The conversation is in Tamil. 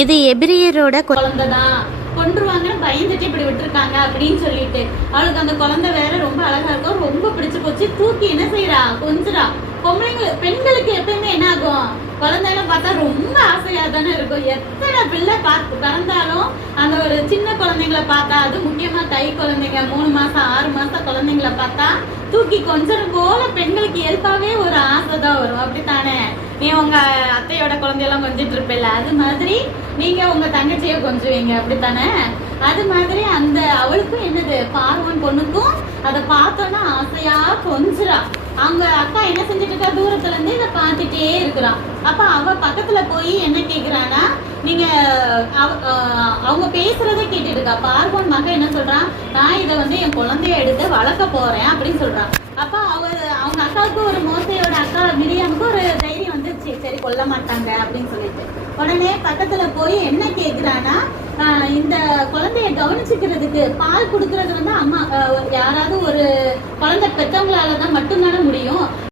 இது எபிரியரோட குழந்தைதான் கொன்றுவாங்கன்னு பயந்துட்டு இப்படி விட்டுருக்காங்க அப்படின்னு சொல்லிட்டு அவளுக்கு அந்த குழந்தை வேற ரொம்ப அழகா இருக்கும், ரொம்ப பிடிச்சு போச்சு. தூக்கி என்ன செய்யறா, கொஞ்சிரா. பொம்பளைங்க பெண்களுக்கு எப்பயுமே என்ன ஆகும், குழந்தைலாம் பார்த்தா ரொம்ப ஆசையா தானே இருக்கும். எத்தனை பிள்ளை பிறந்தாலும் அந்த ஒரு சின்ன குழந்தைங்களை பார்த்தா, அது முக்கியமா தை குழந்தைங்க 3 மாசம் 6 மாசம் குழந்தைங்களை பார்த்தா தூக்கி கொஞ்சம் போல பெண்களுக்கு இயல்பாவே ஒரு ஆசை தான் வரும். அப்படித்தானே? நீ உங்க அத்தையோட குழந்தையெல்லாம் கொஞ்சிட்டு இருப்பில்ல, அது மாதிரி நீங்க உங்க தங்கச்சியை கொஞ்சுவீங்க, அப்படித்தானே? அது மாதிரி அந்த அவளுக்கும் என்னது, பார்வன் பொண்ணுக்கும் அதை பார்த்தோன்னா ஆசையா கொஞ்சிரா. அவங்க அக்கா என்ன செஞ்சுட்டு இருக்கா, தூரத்துல இருந்து இதை பார்த்துட்டே இருக்கிறான். அப்ப அவ பக்கத்துல போய் என்ன கேக்குறானா, நீங்க அவங்க பேசுறத கேட்டுட்டு இருக்கா. பார்வன் மகன் என்ன சொல்றான், நான் இதை என் குழந்தைய எடுத்து வளர்க்க போறேன் அப்படின்னு சொல்றான். அப்ப அவங்க அக்காவுக்கு ஒரு மோசையோட அக்கா மிரியாமுக்கு ஒரு தைரியம் வந்துருச்சு, சரி கொல்ல மாட்டாங்க அப்படின்னு சொல்லிட்டு. உடனே பக்கத்துல போய் என்ன கேக்குறானா, இந்த குழந்தைய கவனிச்சுக்கிறதுக்கு பால் கொடுக்கறது அம்மா யாராவது ஒரு குழந்தை பெற்றவங்களாலதான் மட்டும்தானே முடியும்.